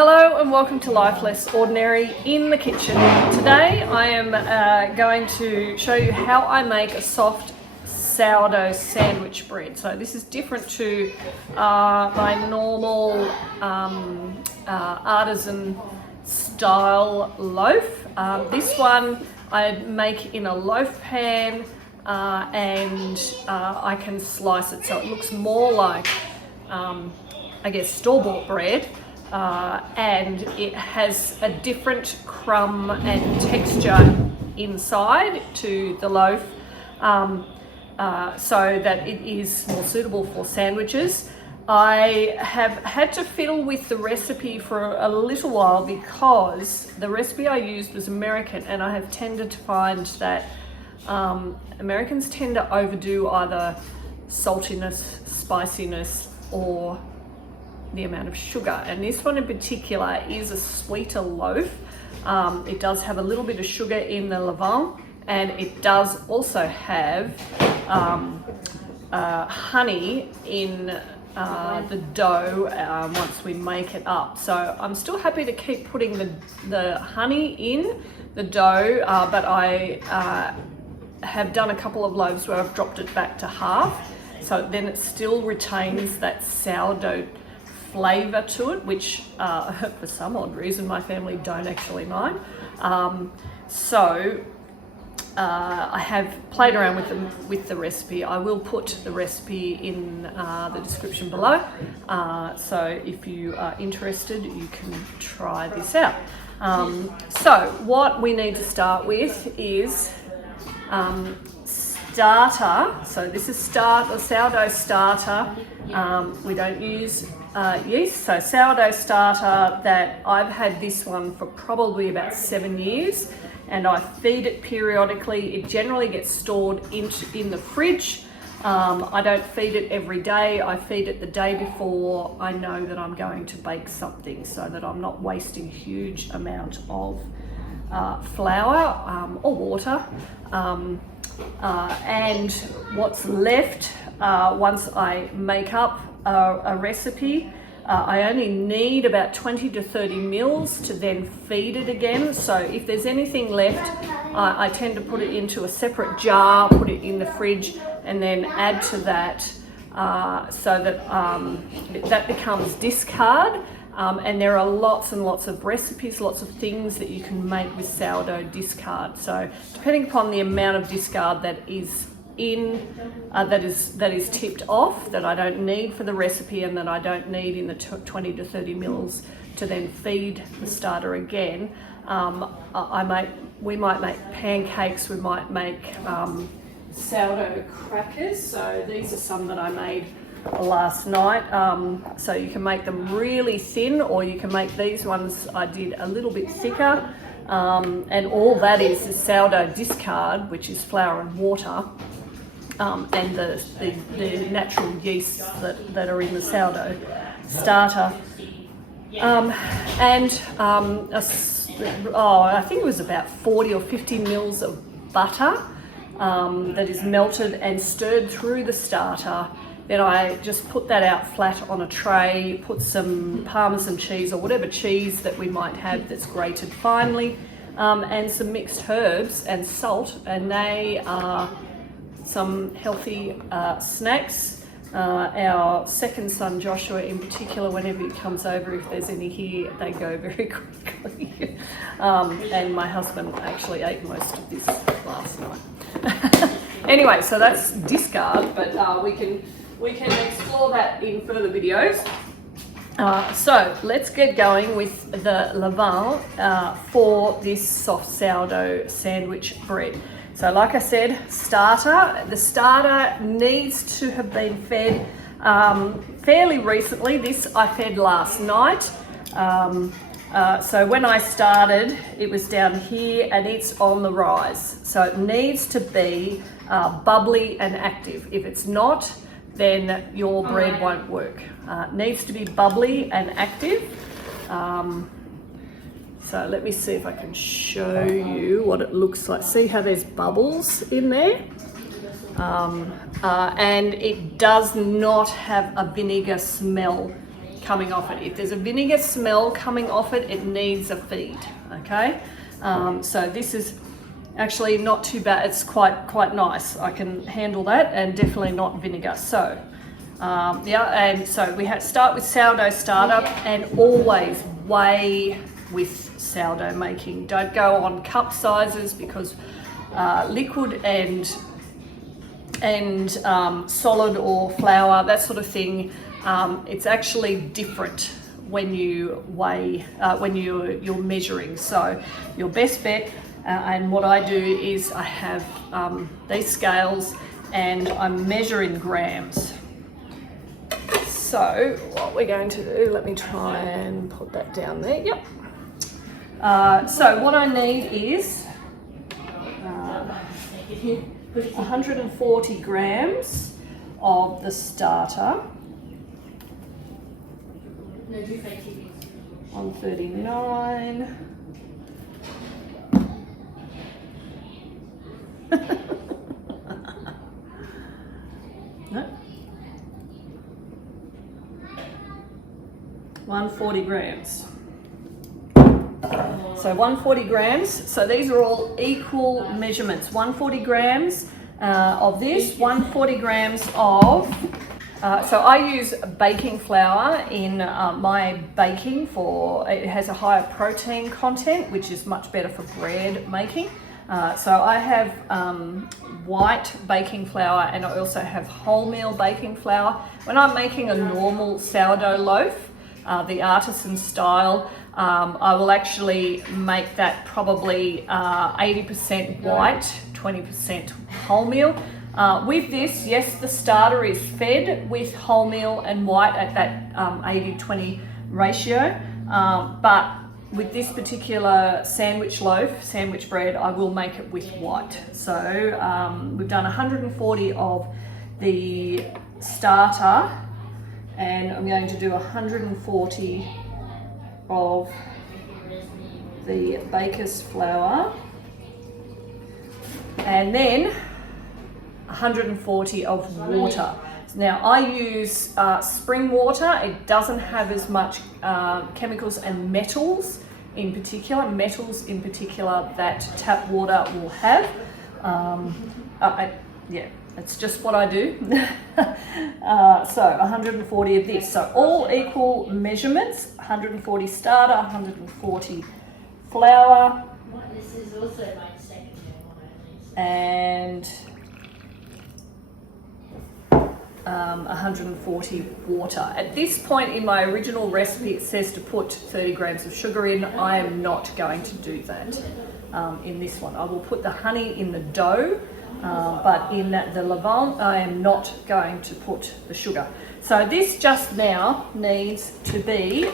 Hello and welcome to Life Less Ordinary in the Kitchen. Today I am going to show you how I make a soft sourdough sandwich bread. So this is different to my normal artisan style loaf. This one I make in a loaf pan and I can slice it so it looks more like I guess store-bought bread. And it has a different crumb and texture inside to the loaf, so that it is more suitable for sandwiches. I have had to fiddle with the recipe for a little while because the recipe I used was American, and I have tended to find that Americans tend to overdo either saltiness, spiciness, or the amount of sugar, and this one in particular is a sweeter loaf. It does have a little bit of sugar in the Levain, and it does also have honey in the dough once we make it up. So I'm still happy to keep putting the honey in the dough, but I have done a couple of loaves where I've dropped it back to half, so then it still retains that sourdough flavour to it, which for some odd reason my family don't actually mind. I have played around with the recipe. I will put the recipe in the description below, so if you are interested you can try this out. So what we need to start with is starter. So this is a sourdough starter. We don't use yeast, so sourdough starter. That I've had this one for probably about 7 years, and I feed it periodically. It generally gets stored in the fridge. I don't feed it every day. I feed it the day before I know that I'm going to bake something, so that I'm not wasting a huge amount of flour or water. And what's left once I make up a recipe, I only need about 20 to 30 mils to then feed it again. So if there's anything left, I tend to put it into a separate jar, put it in the fridge, and then add to that so that that becomes discard. And there are lots and lots of recipes, lots of things that you can make with sourdough discard. So depending upon the amount of discard that is that is tipped off, that I don't need for the recipe and that I don't need in the 20 to 30 mils to then feed the starter again, we might make pancakes, we might make sourdough crackers. So these are some that I made last night. So you can make them really thin, or you can make these ones I did a little bit thicker, and all that is sourdough discard, which is flour and water, and the natural yeasts that are in the sourdough starter. I think it was about 40 or 50 mils of butter that is melted and stirred through the starter. Then I just put that out flat on a tray, put some Parmesan cheese or whatever cheese that we might have that's grated finely, and some mixed herbs and salt, and they are some healthy snacks. Our second son Joshua in particular, whenever he comes over, if there's any here, they go very quickly. And my husband actually ate most of this last night. Anyway, so that's discard, but we can explore that in further videos. So let's get going with the Levain for this soft sourdough sandwich bread. So like I said, the starter needs to have been fed fairly recently. This I fed last night. So when I started, it was down here and it's on the rise. So it needs to be bubbly and active. If it's not, then your bread won't work. It needs to be bubbly and active. So let me see if I can show you what it looks like. See how there's bubbles in there? And it does not have a vinegar smell coming off it. If there's a vinegar smell coming off it, it needs a feed, okay? So this is actually not too bad. It's quite nice. I can handle that, and definitely not vinegar. So yeah, and so we start with sourdough starter, and always weigh with sourdough making. Don't go on cup sizes, because liquid and solid or flour, that sort of thing, it's actually different when you weigh, when you're measuring. So your best bet, and what I do is I have these scales and I'm measuring grams. So what we're going to do, let me try and put that down there. Yep. So what I need is 140 grams of the starter. 139. No. 140 grams. So 140 grams. So these are all equal measurements. 140 grams of this, 140 grams of, so I use baking flour in my baking it has a higher protein content, which is much better for bread making. So I have white baking flour, and I also have wholemeal baking flour. When I'm making a normal sourdough loaf, the artisan style, I will actually make that probably 80% white, 20% wholemeal. With this, yes, the starter is fed with wholemeal and white at that 80-20 ratio, but with this particular sandwich bread, I will make it with white. So we've done 140 of the starter, and I'm going to do 140 of the baker's flour, and then 140 of water. Now I use spring water. It doesn't have as much chemicals and metals in particular that tap water will have. Yeah, it's just what I do. So 140 of this. So all equal measurements, 140 starter, 140 flour, this is also my second one, and 140 water. At this point in my original recipe, it says to put 30 grams of sugar in. I am not going to do that in this one. I will put the honey in the dough, but in the Levain, I am not going to put the sugar. So this just now needs to be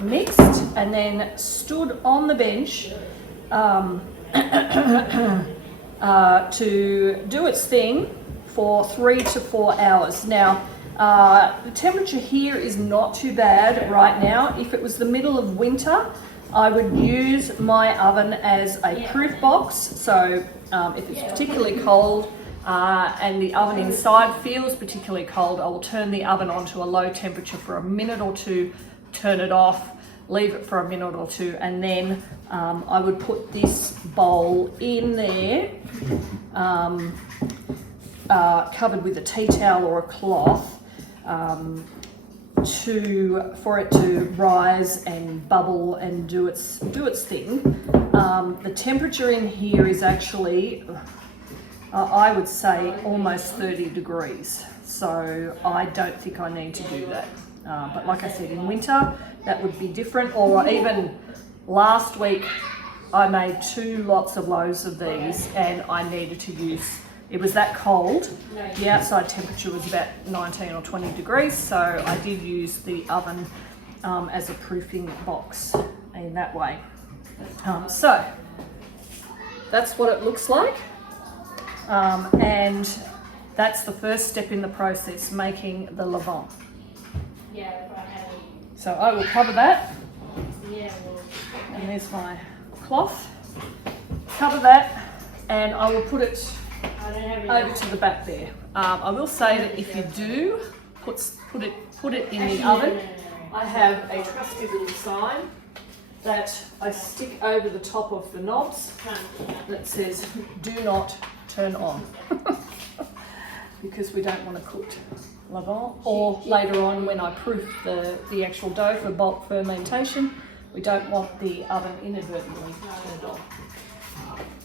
mixed and then stood on the bench to do its thing for 3 to 4 hours. Now, the temperature here is not too bad right now. If it was the middle of winter, I would use my oven as a proof box. So if it's particularly cold and the oven inside feels particularly cold, I will turn the oven on to a low temperature for a minute or two, turn it off, leave it for a minute or two, and then I would put this bowl in there, covered with a tea towel or a cloth, for it to rise and bubble and do its thing. The temperature in here is actually, I would say, almost 30 degrees. So I don't think I need to do that. But like I said, in winter, that would be different. Or even last week, I made 2 lots of loaves of these, and I needed to use, it was that cold. The outside temperature was about 19 or 20 degrees, so I did use the oven as a proofing box in that way. So that's what it looks like, and that's the first step in the process, making the Levain. So I will cover that, and there's my cloth. Cover that, and I will put it over to the back there. I will say that if you do put it in the oven, I have a trusty little sign that I stick over the top of the knobs that says do not turn on because we don't want to cook Levain, or later on when I proof the actual dough for bulk fermentation, we don't want the oven inadvertently turned on.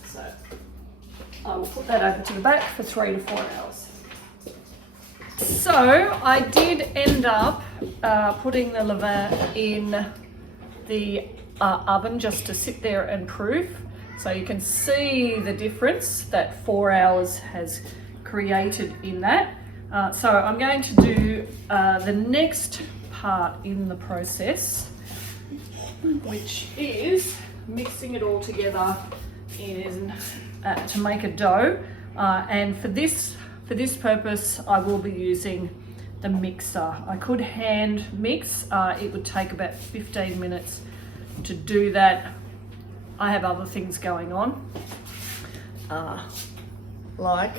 So I will put that over to the back for 3 to 4 hours. So I did end up putting the Levain in the oven just to sit there and proof. So you can see the difference that 4 hours has created in that. So I'm going to do the next part in the process, which is mixing it all together to make a dough. And for this purpose, I will be using the mixer. I could hand mix. It would take about 15 minutes to do that. I have other things going on, like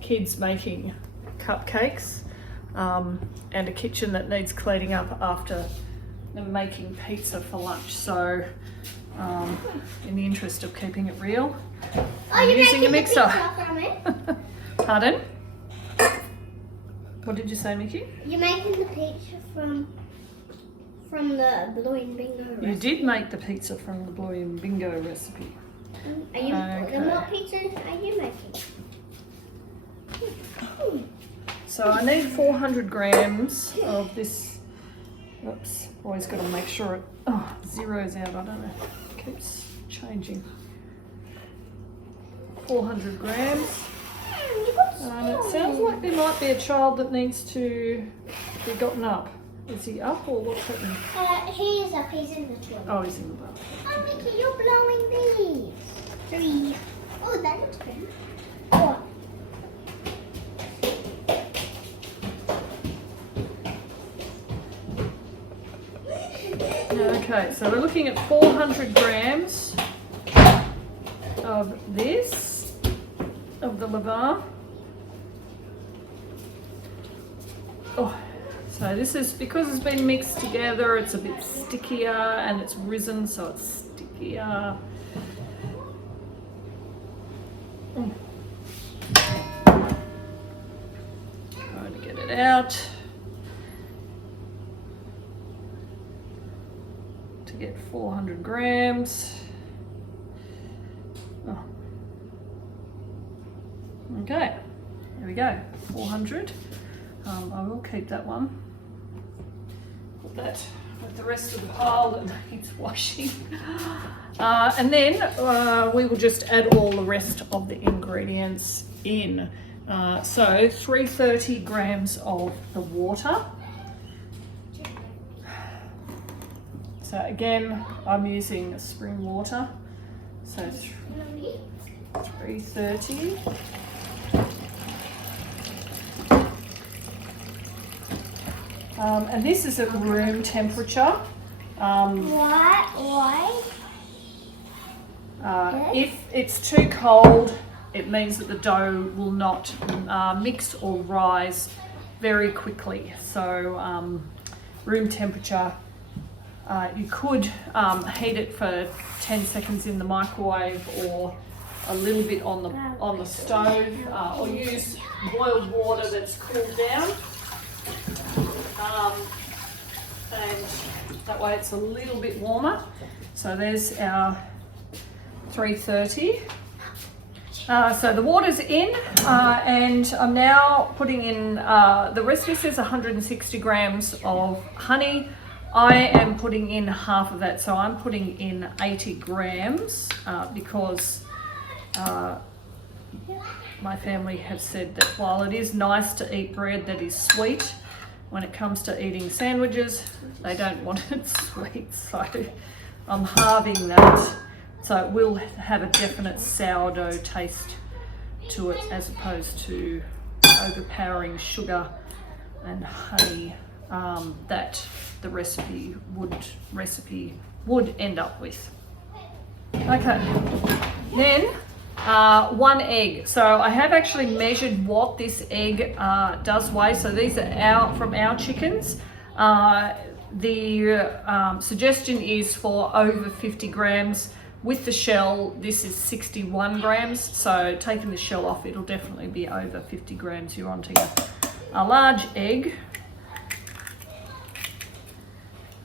kids making cupcakes and a kitchen that needs cleaning up after them making pizza for lunch. So in the interest of keeping it real, I'm using a mixer. Pardon? What did you say, Mickey? You're making the pizza from the Bubbly and Bingo recipe. You did make the pizza from the Bubbly and Bingo recipe. Are you? Okay. And what pizza are you making? So I need 400 grams of this. Oops, always got to make sure it zeroes out. I don't know, it keeps changing. 400 grams. It sounds like there might be a child that needs to be gotten up. Is he up or what's happening? He is up. He's in the toilet. Oh, he's in the bath. Oh, Mickey, you're blowing these. 3. Oh, that looks good. 4. Okay, so we're looking at 400 grams of this, of the Levain. Oh, so this is, because it's been mixed together, it's a bit stickier and it's risen, so it's stickier. Trying to get it out. To get 400 grams. Oh. Okay, there we go, 400. I will keep that one. Put that with the rest of the pile that needs washing. And then we will just add all the rest of the ingredients in. So 330 grams of the water. So again, I'm using spring water. So 330. And this is at room temperature. Why? If it's too cold, it means that the dough will not mix or rise very quickly. So room temperature, you could heat it for 10 seconds in the microwave or a little bit on the stove, or use boiled water that's cooled down. And that way it's a little bit warmer. So there's our 330. So the water's in, and I'm now putting in, the recipe says 160 grams of honey. I am putting in half of that, so I'm putting in 80 grams because my family have said that while it is nice to eat bread that is sweet, when it comes to eating sandwiches, they don't want it sweet. So I'm halving that. So it will have a definite sourdough taste to it as opposed to overpowering sugar and honey that the recipe would end up with. Okay, then 1 egg. So I have actually measured what this egg does weigh. So these are from our chickens. The suggestion is for over 50 grams. With the shell, this is 61 grams, so taking the shell off, it'll definitely be over 50 grams. You're onto a large egg.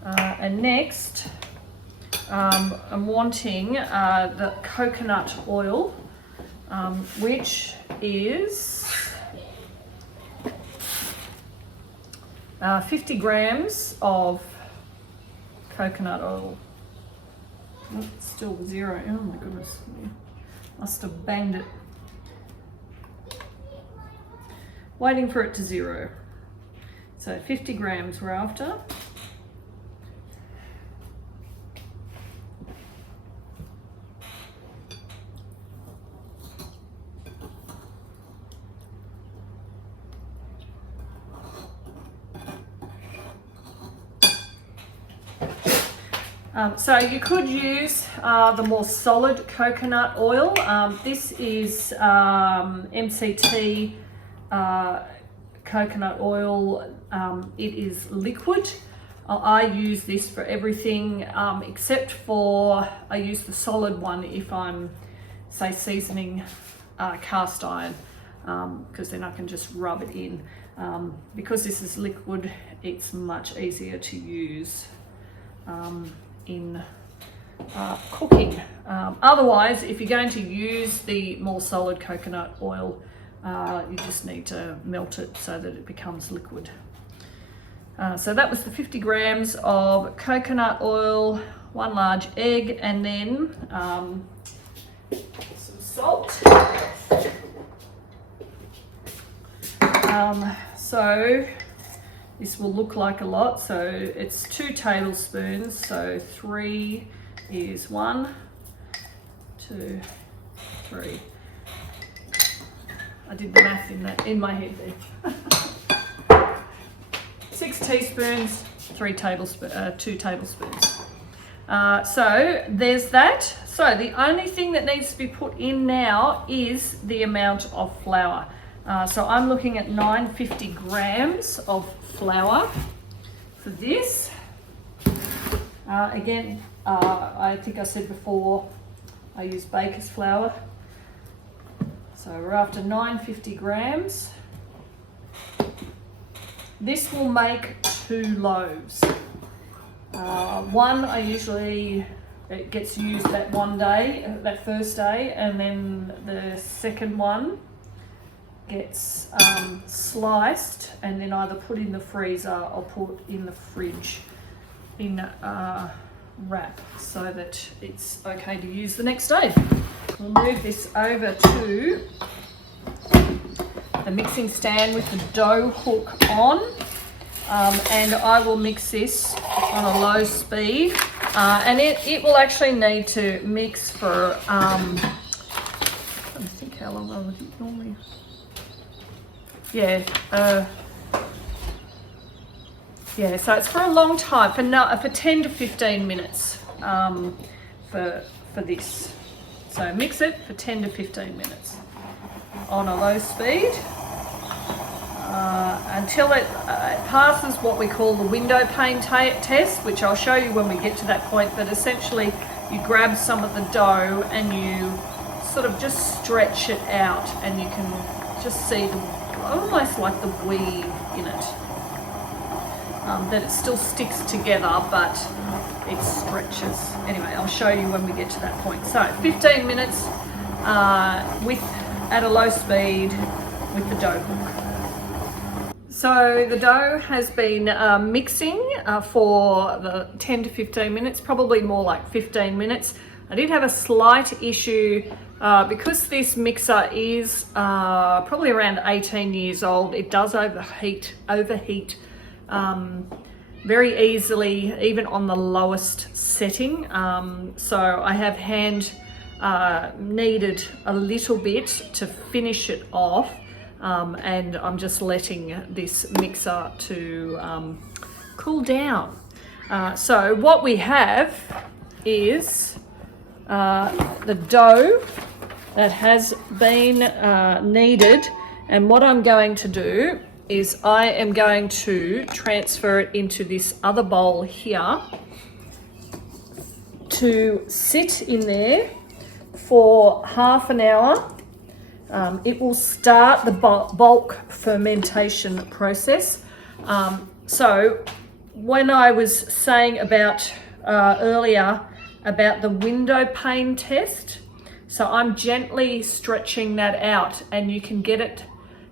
And next, I'm wanting the coconut oil, which is 50 grams of coconut oil. Oh, it's still 0. Oh my goodness, must have banged it. Waiting for it to 0. So 50 grams we're after. So you could use the more solid coconut oil. This is MCT coconut oil. It is liquid. I use this for everything except for I use the solid one if I'm, say, seasoning cast iron, because then I can just rub it in. Because this is liquid, it's much easier to use in cooking. Otherwise, if you're going to use the more solid coconut oil, you just need to melt it so that it becomes liquid. So that was the 50 grams of coconut oil, 1 large egg, and then some salt. So this will look like a lot, so it's 2 tablespoons, so 3 is 1, 2, 3. I did the math in my head there. 6 teaspoons, 2 tablespoons. So there's that. So the only thing that needs to be put in now is the amount of flour. So I'm looking at 950 grams of flour for this. Again, I think I said before, I use baker's flour. So we're after 950 grams. This will make 2 loaves. One it gets used that one day, that first day, and then the second one gets sliced and then either put in the freezer or put in the fridge in wrap so that it's okay to use the next day. We'll move this over to the mixing stand with the dough hook on, and I will mix this on a low speed, and it will actually need to mix for I think how long I would normally. Yeah, so it's for a long time, for 10 to 15 minutes for this. So mix it for 10 to 15 minutes on a low speed until it passes what we call the window pane test, which I'll show you when we get to that point. But essentially you grab some of the dough and you sort of just stretch it out, and you can just see almost like the weave in it, that it still sticks together but it stretches. Anyway, I'll show you when we get to that point. So 15 minutes at a low speed with the dough hook. So the dough has been mixing for the 10 to 15 minutes, probably more like 15 minutes. I did have a slight issue because this mixer is probably around 18 years old. It does overheat very easily, even on the lowest setting. So I have hand kneaded a little bit to finish it off, and I'm just letting this mixer to cool down. So what we have is the dough that has been kneaded, and what I'm going to do is I am going to transfer it into this other bowl here to sit in there for half an hour. It will start the bulk fermentation process. So when I was saying about earlier about the window pane test, so I'm gently stretching that out, and you can get it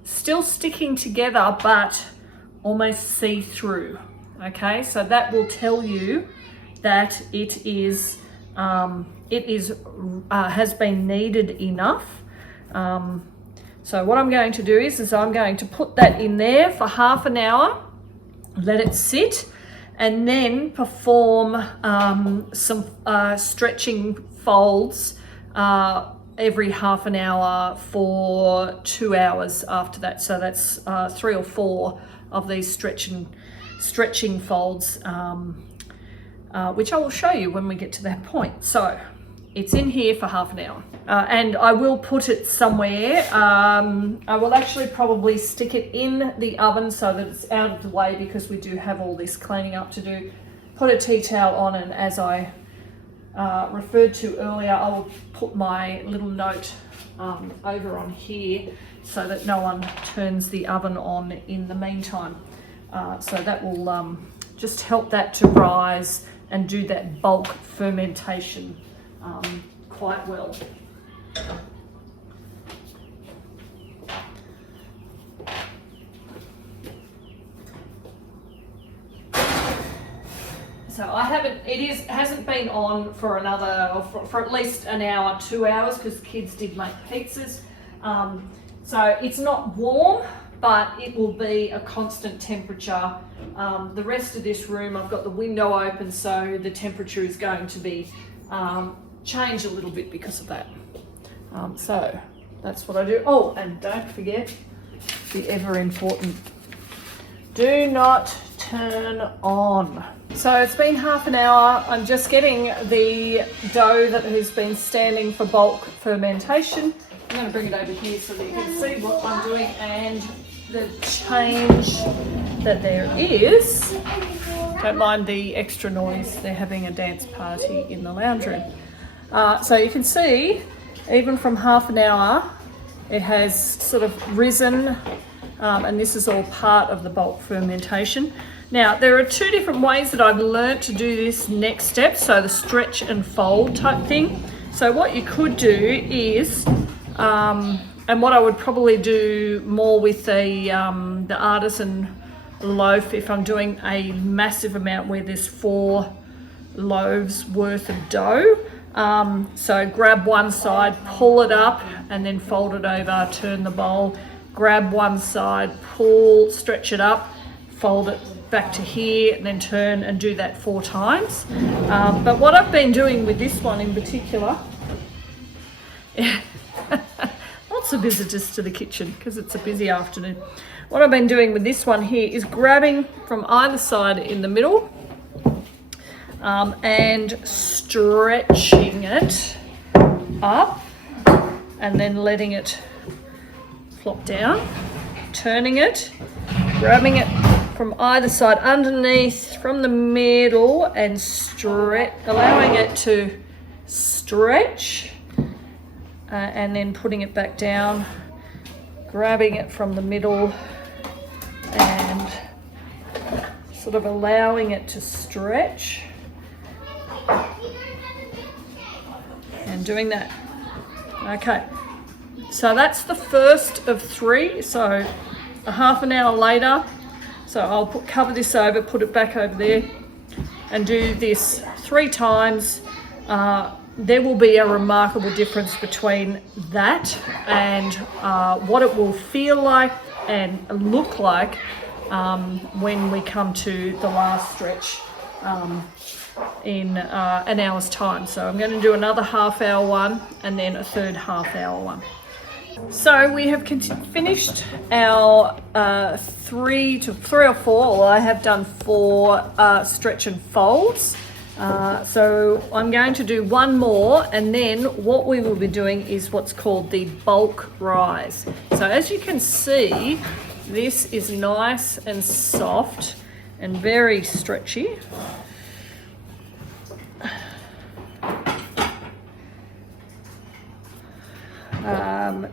still sticking together but almost see-through. Okay, so that will tell you that it has been kneaded enough. So what I'm going to do is I'm going to put that in there for half an hour, let it sit, and then perform some stretching folds every half an hour for 2 hours after that. So that's 3 or 4 of these stretching folds, which I will show you when we get to that point. So it's in here for half an hour, and I will put it somewhere. I will actually probably stick it in the oven so that it's out of the way, because we do have all this cleaning up to do. Put a tea towel on, and as I referred to earlier, I will put my little note over on here so that no one turns the oven on in the meantime. So that will just help that to rise and do that bulk fermentation quite well. So I hasn't been on for another, for at least an hour, 2 hours, because kids did make pizzas. So it's not warm, but it will be a constant temperature. The rest of this room, I've got the window open, so the temperature is going to be change a little bit because of that. So that's what I do. Oh, and don't forget the ever important, do not turn on. So it's been half an hour. I'm just getting the dough that has been standing for bulk fermentation. I'm going to bring it over here so that you can see what I'm doing and the change that there is. Don't mind the extra noise. They're having a dance party in the lounge room. So you can see, even from half an hour, it has sort of risen, and this is all part of the bulk fermentation. Now, there are 2 different ways that I've learnt to do this next step, so the stretch and fold type thing. So what you could do is, and what I would probably do more with the artisan loaf, if I'm doing a massive amount where there's 4 loaves worth of dough. So grab one side, pull it up, and then fold it over, turn the bowl, grab one side, pull, stretch it up, fold it back to here, and then turn and do that 4 times. But what I've been doing with this one in particular, lots of visitors to the kitchen because it's a busy afternoon. What I've been doing with this one here is grabbing from either side in the middle, and stretching it up, and then letting it flop down, turning it, grabbing it from either side underneath from the middle, and allowing it to stretch, and then putting it back down, grabbing it from the middle and sort of allowing it to stretch and doing that. Okay, so that's the first of 3. So a half an hour later, so I'll cover this over, put it back over there, and do this 3 times. There will be a remarkable difference between that and what it will feel like and look like when we come to the last stretch in an hour's time. So I'm going to do another half-hour one and then a third half-hour one. So we have finished our 3 or 4, or I have done 4 stretch and folds. So I'm going to do one more, and then what we will be doing is what's called the bulk rise. So as you can see, This is nice and soft and very stretchy.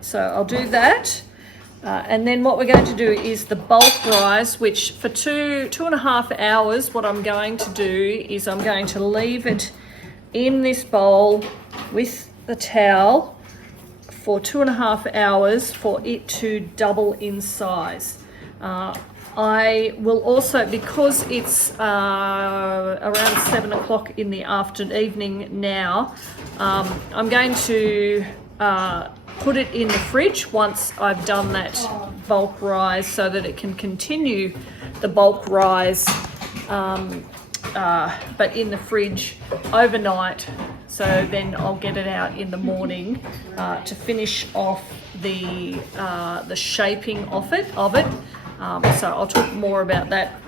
So I'll do that. And then what we're going to do is the bulk rise, which for 2.5 hours, what I'm going to do is I'm going to leave it in this bowl with the towel for 2.5 hours for it to double in size. I will also, because it's around 7 o'clock in the evening now, I'm going to put it in the fridge once I've done that bulk rise so that it can continue the bulk rise, but in the fridge overnight. So then I'll get it out in the morning to finish off the shaping of it. So I'll talk more about that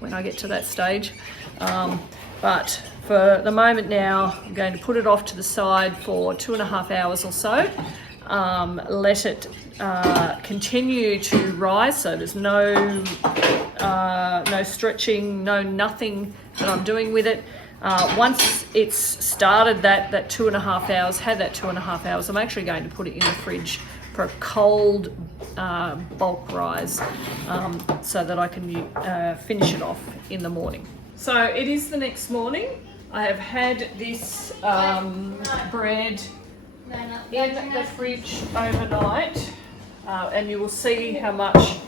when I get to that stage. But for the moment now, I'm going to put it off to the side for 2.5 hours or so. Let it continue to rise, so there's no stretching, nothing that I'm doing with it. Once it's started that 2.5 hours, had that 2.5 hours, I'm actually going to put it in the fridge for a cold bulk rise so that I can finish it off in the morning. So it is the next morning. I have had this bread in the fridge overnight, and you will see how much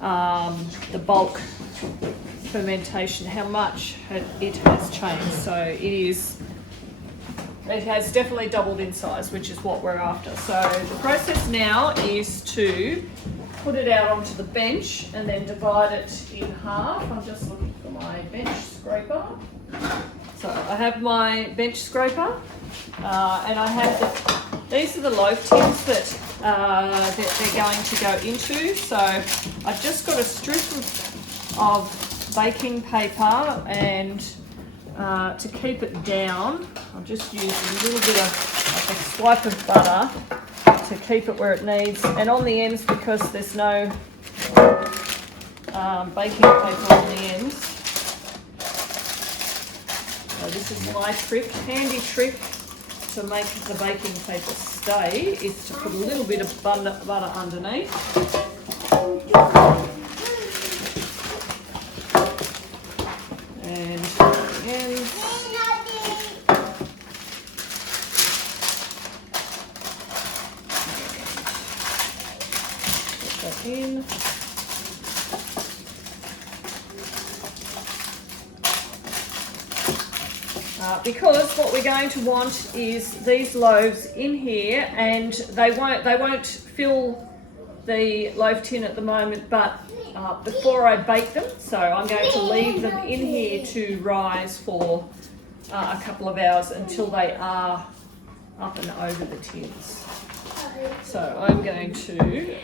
the bulk fermentation, how much it has changed. So it has definitely doubled in size, which is what we're after. So the process now is to put it out onto the bench and then divide it in half. I'm just looking for my bench scraper. So I have my bench scraper, and I have these are the loaf tins that they're going to go into. So I've just got a strip of baking paper, and to keep it down, I'll just use a little bit of a swipe of butter to keep it where it needs. And on the ends, because there's no baking paper on the ends. So this is my trick, handy trick to make the baking paper stay, is to put a little bit of butter underneath. And put that in. Because what we're going to want is these loaves in here, and they won't fill the loaf tin at the moment, but before I bake them, so I'm going to leave them in here to rise for a couple of hours until they are up and over the tins. So I'm going to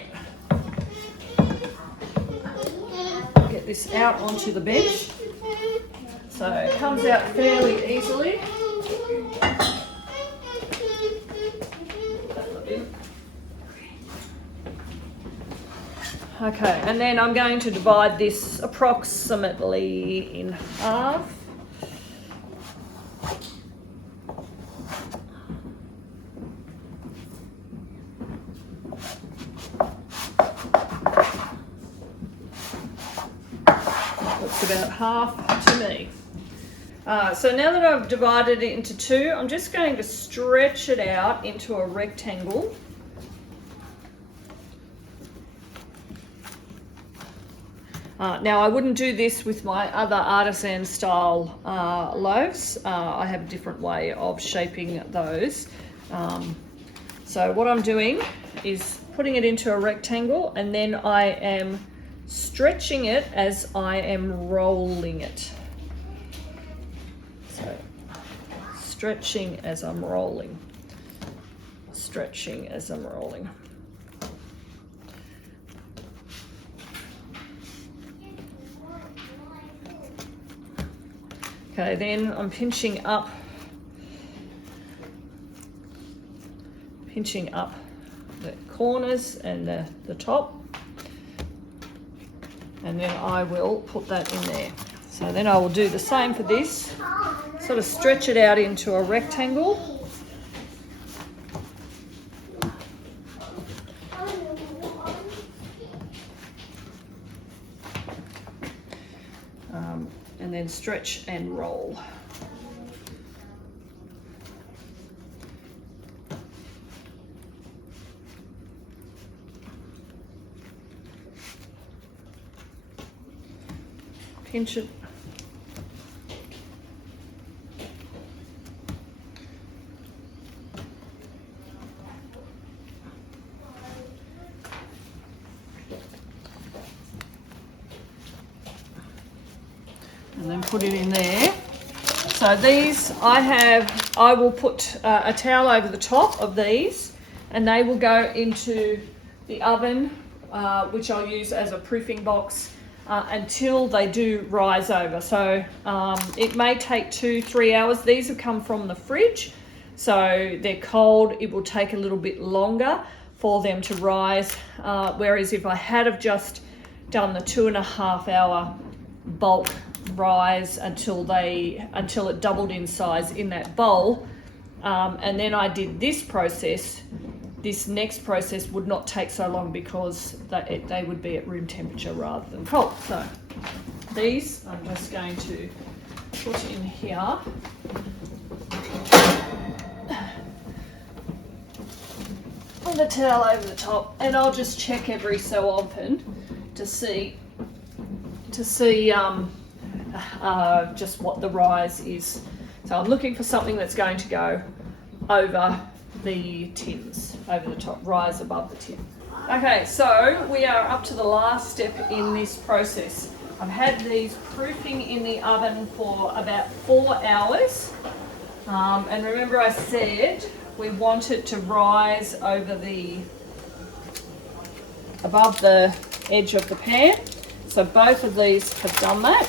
get this out onto the bench. So it comes out fairly easily. Okay, and then I'm going to divide this approximately in half. Looks about half to me. So now that I've divided it into two, I'm just going to stretch it out into a rectangle. Now I wouldn't do this with my other artisan style loaves. I have a different way of shaping those. So what I'm doing is putting it into a rectangle, and then I am stretching it as I am rolling it. So stretching as I'm rolling, stretching as I'm rolling. Okay, then I'm pinching up the corners and the top. and then I will put that in there. So then I will do the same for this, sort of stretch it out into a rectangle. And then stretch and roll. Pinch it. And then put it in there. So these I will put a towel over the top of these, and they will go into the oven, which I'll use as a proofing box until they do rise over. So it may take 2-3 hours. These have come from the fridge, so they're cold. It will take a little bit longer for them to rise, whereas if I had have just done the 2.5 hour bulk rise until it doubled in size in that bowl, and then I did this process, this next process would not take so long because they would be at room temperature rather than cold. So these I'm just going to put in here. With a towel over the top, and I'll just check every so often to see just what the rise is. So I'm looking for something that's going to go over the tins, over the top, rise above the tin. Okay, so we are up to the last step in this process. I've had these proofing in the oven for about 4 hours. And remember I said we want it to rise over above the edge of the pan. So both of these have done that.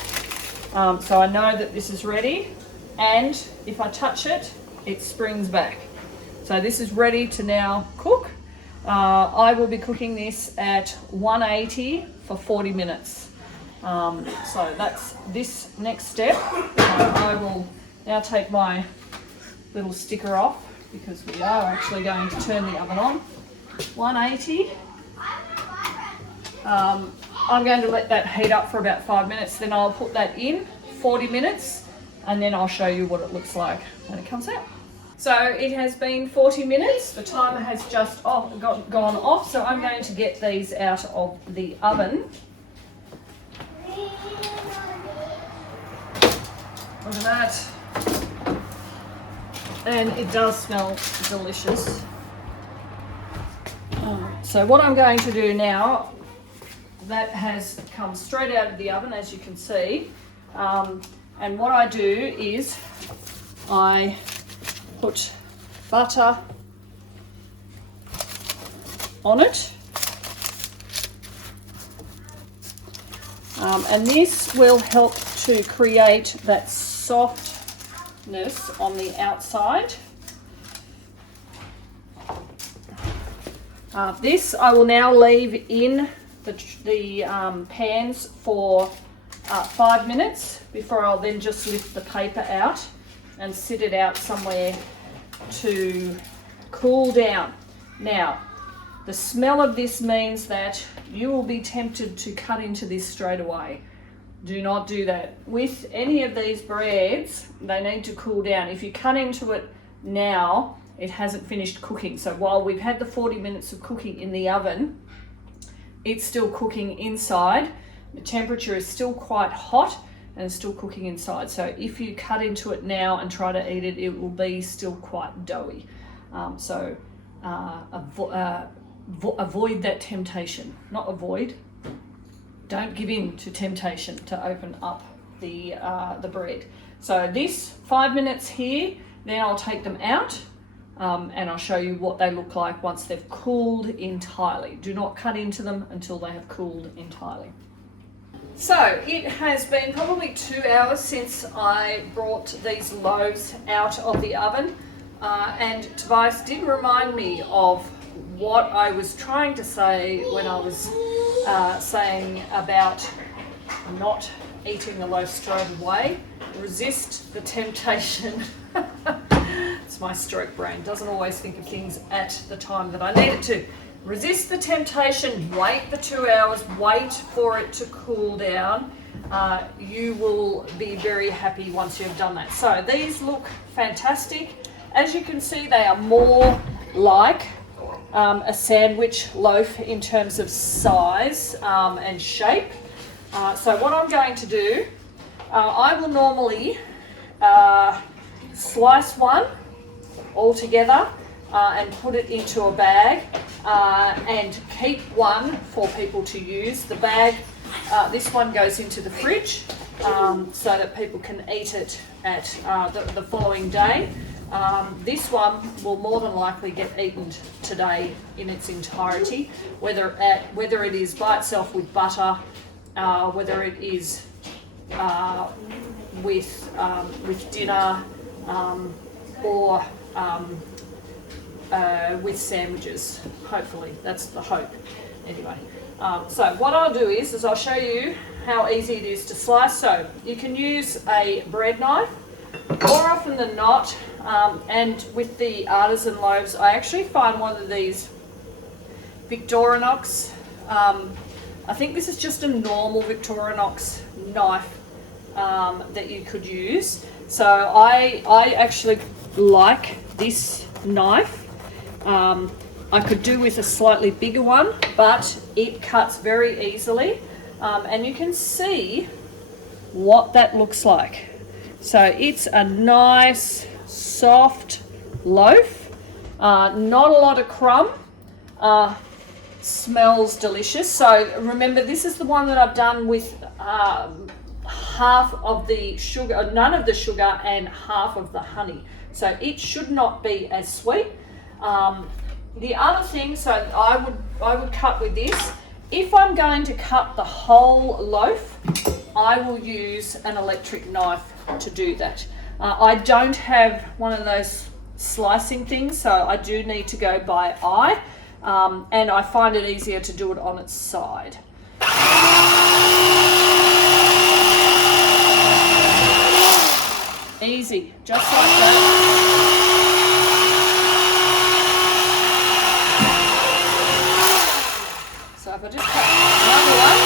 So I know that this is ready, and if I touch it, it springs back. So this is ready to now cook. I will be cooking this at 180 for 40 minutes. So that's this next step. I will now take my little sticker off because we are actually going to turn the oven on. 180. I'm going to let that heat up for about 5 minutes, then I'll put that in 40 minutes, and then I'll show you what it looks like when it comes out. So it has been 40 minutes, the timer has just gone off, so I'm going to get these out of the oven. Look at that. And it does smell delicious. So what I'm going to do now, that has come straight out of the oven, as you can see. And what I do is I put butter on it. And this will help to create that softness on the outside. This I will now leave in the pans for 5 minutes before I'll then just lift the paper out and sit it out somewhere to cool down. Now, the smell of this means that you will be tempted to cut into this straight away. Do not do that. With any of these breads, they need to cool down. If you cut into it now, it hasn't finished cooking. So while we've had the 40 minutes of cooking in the oven, it's still cooking inside. The temperature is still quite hot and it's still cooking inside. So if you cut into it now and try to eat it, it will be still quite doughy. Avoid that temptation. Not avoid. Don't give in to temptation to open up the bread. So this 5 minutes here, then I'll take them out. And I'll show you what they look like once they've cooled entirely. Do not cut into them until they have cooled entirely. So it has been probably 2 hours since I brought these loaves out of the oven, and Tobias did remind me of what I was trying to say when I was saying about not eating the loaf straight away. Resist the temptation. It's my stroke brain, doesn't always think of things at the time that I need it to. Resist the temptation, wait the 2 hours, wait for it to cool down. You will be very happy once you've done that. So these look fantastic. As you can see, they are more like a sandwich loaf in terms of size and shape. So what I'm going to do, I will normally slice one all together and put it into a bag and keep one for people to use. The bag, this one goes into the fridge so that people can eat it at the following day. This one will more than likely get eaten today in its entirety, whether it is by itself with butter, whether it is with dinner, or with sandwiches. Hopefully, that's the hope. Anyway, so what I'll do is I'll show you how easy it is to slice. So you can use a bread knife. More often than not, and with the artisan loaves, I actually find one of these Victorinox. I think this is just a normal Victorinox knife that you could use. So I actually like this knife. I could do with a slightly bigger one, but it cuts very easily, and you can see what that looks like. So it's a nice soft loaf, not a lot of crumb, smells delicious. So remember, this is the one that I've done with half of the sugar, none of the sugar and half of the honey. So it should not be as sweet. The other thing, so I would cut with this. If I'm going to cut the whole loaf, I will use an electric knife to do that. I don't have one of those slicing things, so I do need to go by eye, and I find it easier to do it on its side. Easy, just like that. So if I just cut another one.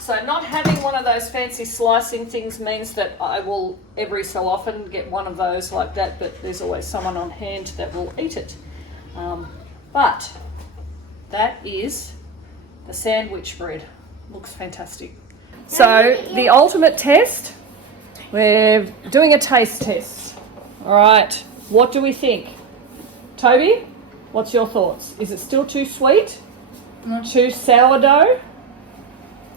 So not having one of those fancy slicing things means that I will every so often get one of those like that, but there's always someone on hand that will eat it. But that is the sandwich bread. Looks fantastic. So the ultimate test, we're doing a taste test. All right, what do we think? Toby, what's your thoughts? Is it still too sweet? Too sourdough?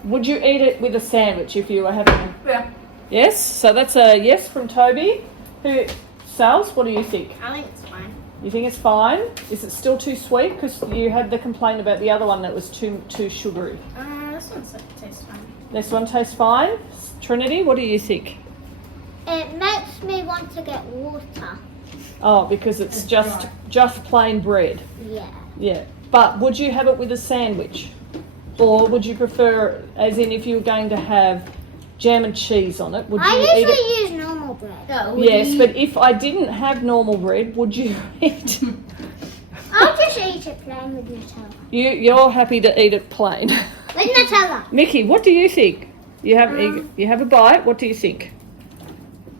Would you eat it with a sandwich if you were having it? Yeah. Yes, so that's a yes from Toby. Sals, what do you think? I think it's fine. You think it's fine? Is it still too sweet? Because you had the complaint about the other one that was too sugary. This one tastes fine. This one tastes fine. Trinity, what do you think? It makes me want to get water. Oh, because it's just plain bread. Yeah. Yeah. But would you have it with a sandwich? Or would you prefer, as in if you were going to have jam and cheese on it, would you eat it? I usually use normal bread. Yes, but if I didn't have normal bread, would you eat? I'll just eat it plain with Nutella. You're happy to eat it plain. With Nutella. Mickey, what do you think? You have a bite. What do you think?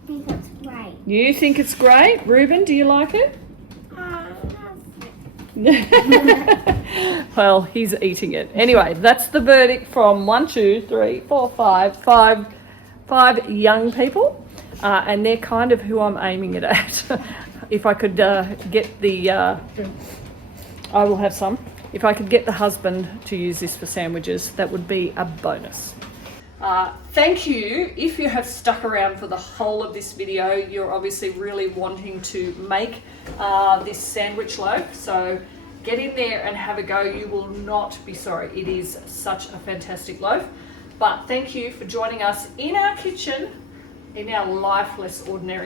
I think that's great. You think it's great? Ruben, do you like it? Well, he's eating it. Anyway, that's the verdict from 1, 2, 3, 4, 5 young people. And they're kind of who I'm aiming it at. If I could get the... I will have some. If I could get the husband to use this for sandwiches, that would be a bonus. Thank you. If you have stuck around for the whole of this video, you're obviously really wanting to make this sandwich loaf. So get in there and have a go. You will not be sorry. It is such a fantastic loaf. But thank you for joining us in our kitchen, in our lifeless ordinary